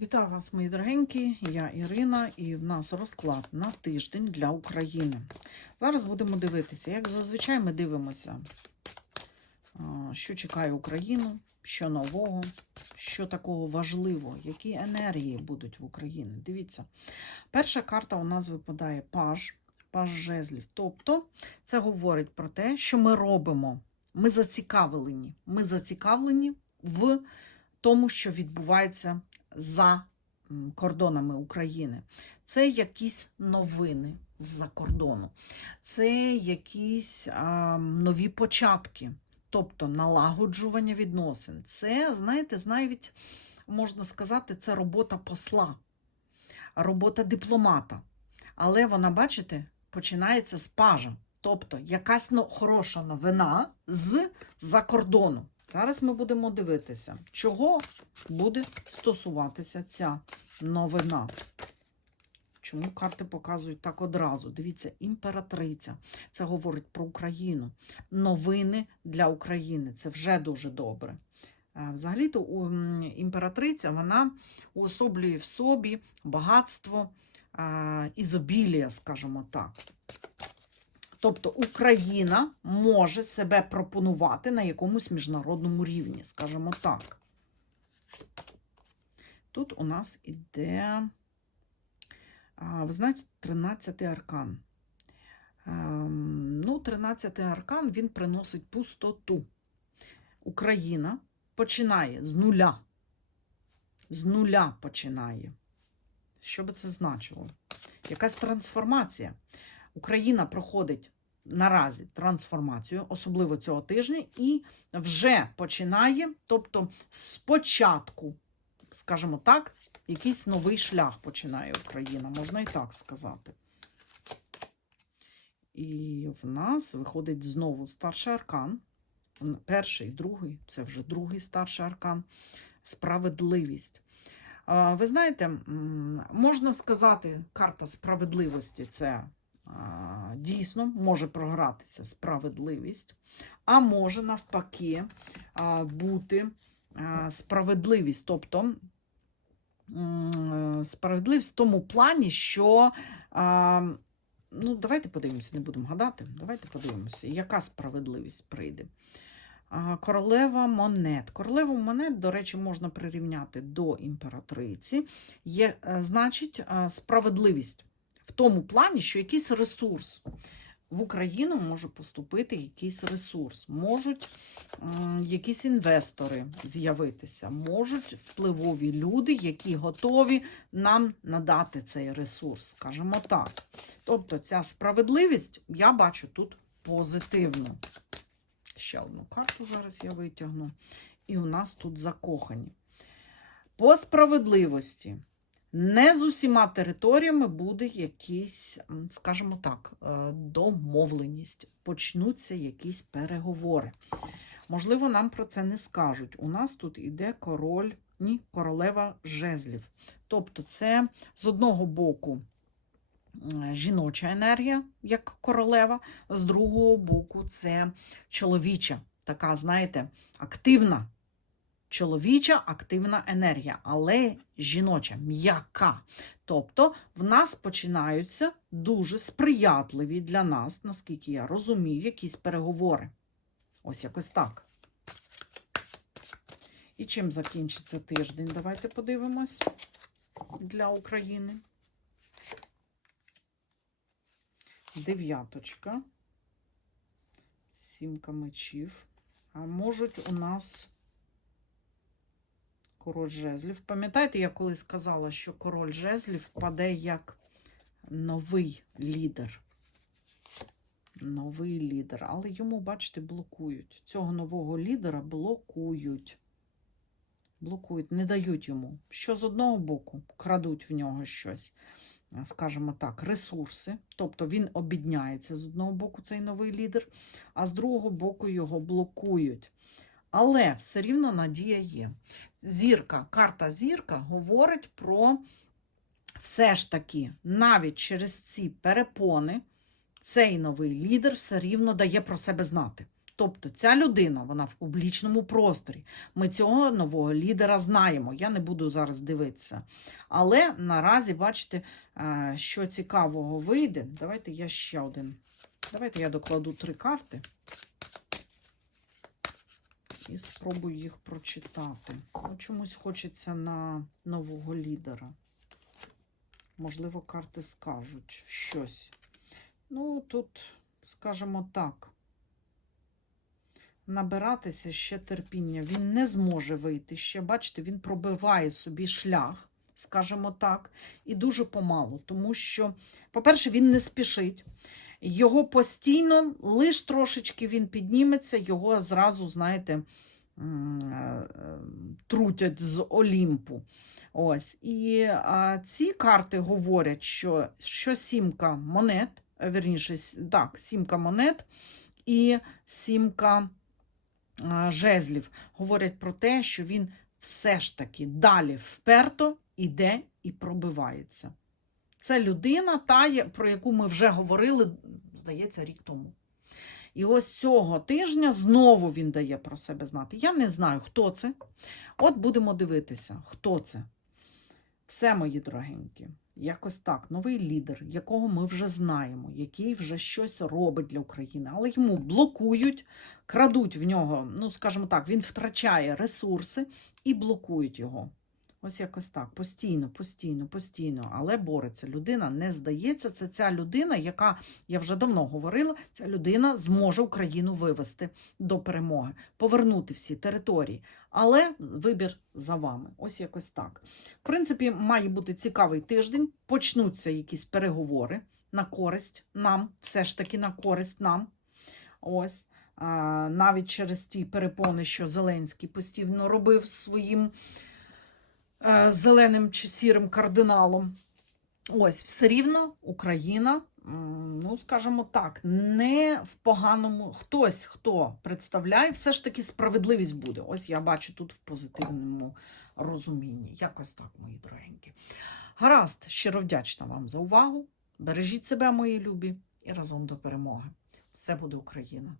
Вітаю вас, мої дорогенькі. Я Ірина, і в нас розклад на тиждень для України. Зараз будемо дивитися, як зазвичай ми дивимося, що чекає Україну, що нового, що такого важливого, які енергії будуть в Україні. Дивіться, перша карта у нас випадає паж, паж жезлів. Тобто, це говорить про те, що ми робимо. Ми зацікавлені. Ми зацікавлені в тому, що відбувається за кордонами України. Це якісь новини з-за кордону, це якісь а, нові початки, тобто налагоджування відносин. Це, знаєте, навіть можна сказати, це робота посла, робота дипломата. Але вона, бачите, починається з пажа. Тобто якась ну, хороша новина з-за кордону. Зараз ми будемо дивитися, чого буде стосуватися ця новина. Чому карти показують так одразу? Дивіться, імператриця. Це говорить про Україну. Новини для України. Це вже дуже добре. Е, Взагалі-то імператриця вона уособлює в собі багатство е, ізобілія, скажімо так. Тобто Україна може себе пропонувати на якомусь міжнародному рівні, скажімо так. Тут у нас іде, ви знаєте, 13 й аркан. Ем, Ну, 13 аркан він приносить пустоту. Україна починає з нуля. З нуля починає. Що би це значило? Якась трансформація. Україна проходить наразі трансформацію, особливо цього тижня, і вже починає, тобто спочатку, скажімо так, якийсь новий шлях починає Україна, можна і так сказати. І в нас виходить знову старший аркан. Перший, другий, це вже другий старший аркан. Справедливість. Ви знаєте, можна сказати, карта справедливості це дійсно може програтися справедливість, а може навпаки бути справедливість. Тобто справедливість в тому плані, що ну, давайте подивимося, не будемо гадати. Давайте подивимося, яка справедливість прийде. Королева монет. Королеву монет, до речі, можна прирівняти до імператриці. Є, е, значить, е, справедливість тому плані, що якийсь ресурс в Україну може поступити якийсь ресурс, можуть якісь інвестори з'явитися, можуть впливові люди, які готові нам надати цей ресурс, скажімо так. Тобто ця справедливість я бачу тут позитивно. Ще одну карту зараз я витягну. І у нас тут закохані. По справедливості не з усіма територіями буде якийсь, скажімо так, е, домовленість. Почнуться якісь переговори. Можливо, нам про це не скажуть. У нас тут іде король, ні, королева жезлів. Тобто, це з одного боку жіноча енергія, як королева, з другого боку, це чоловіча, така, знаєте, активна. Чоловіча активна енергія, але жіноча, м'яка. Тобто в нас починаються дуже сприятливі для нас, наскільки я розумію, якісь переговори. Ось якось так. І чим закінчиться тиждень? Давайте подивимось для України. Дев'яточка. Сімка мечів. А можуть у нас король жезлів. Пам'ятаєте, я колись сказала, що король жезлів паде як новий лідер. Новий лідер. Але йому, бачите, блокують. Цього нового лідера блокують. Блокують, не дають йому. Що з одного боку крадуть в нього щось, скажімо так, ресурси. Тобто він обідняється з одного боку, цей новий лідер, а з другого боку його блокують. Але все рівно надія є. Зірка, карта зірка говорить про все ж таки, навіть через ці перепони, цей новий лідер все рівно дає про себе знати. Тобто ця людина, вона в публічному просторі. Ми цього нового лідера знаємо. Я не буду зараз дивитися. Але наразі, бачите, е, що цікавого вийде. Давайте я ще один. Давайте я докладу три карти і спробую їх прочитати. От чомусь хочеться на нового лідера. Можливо, карти скажуть щось. Ну, тут, скажімо так, набиратися ще терпіння. Він не зможе вийти ще. Бачите, він пробиває собі шлях, скажімо так, і дуже помалу. Тому що, по-перше, він не спішить. Його постійно, лиш трошечки він підніметься, його зразу, знаєте, е, трутять з Олімпу. Ось. І а, ці карти говорять, що, що сімка монет, е, вірніше, с- так, сімка монет і сімка а, жезлів говорять про те, що він все ж таки далі вперто іде і пробивається. Це людина, та, про яку ми вже говорили, здається, рік тому. І ось цього тижня знову він дає про себе знати. Я не знаю, хто це. От будемо дивитися, хто це. Все, мої дорогенькі, якось так. Новий лідер, якого ми вже знаємо, який вже щось робить для України, але йому блокують, крадуть в нього, ну, скажімо так, він втрачає ресурси і блокують його. Ось якось так. Постійно, постійно, постійно. Але бореться. Людина не здається. Це ця людина, яка, я вже давно говорила, ця людина зможе Україну вивести до перемоги, повернути всі території. Але вибір за вами. Ось якось так. В принципі, має бути цікавий тиждень. Почнуться якісь переговори на користь нам, все ж таки на користь нам. Ось. Навіть через ті перепони, що Зеленський постійно робив своїм зеленим чи сірим кардиналом. Ось, все рівно Україна, ну, скажімо так, не в поганому. Хтось, хто представляє, все ж таки справедливість буде. Ось я бачу тут в позитивному розумінні. Якось так, мої дорогенькі. Гаразд, щиро вдячна вам за увагу. Бережіть себе, мої любі, і разом до перемоги. Все буде Україна!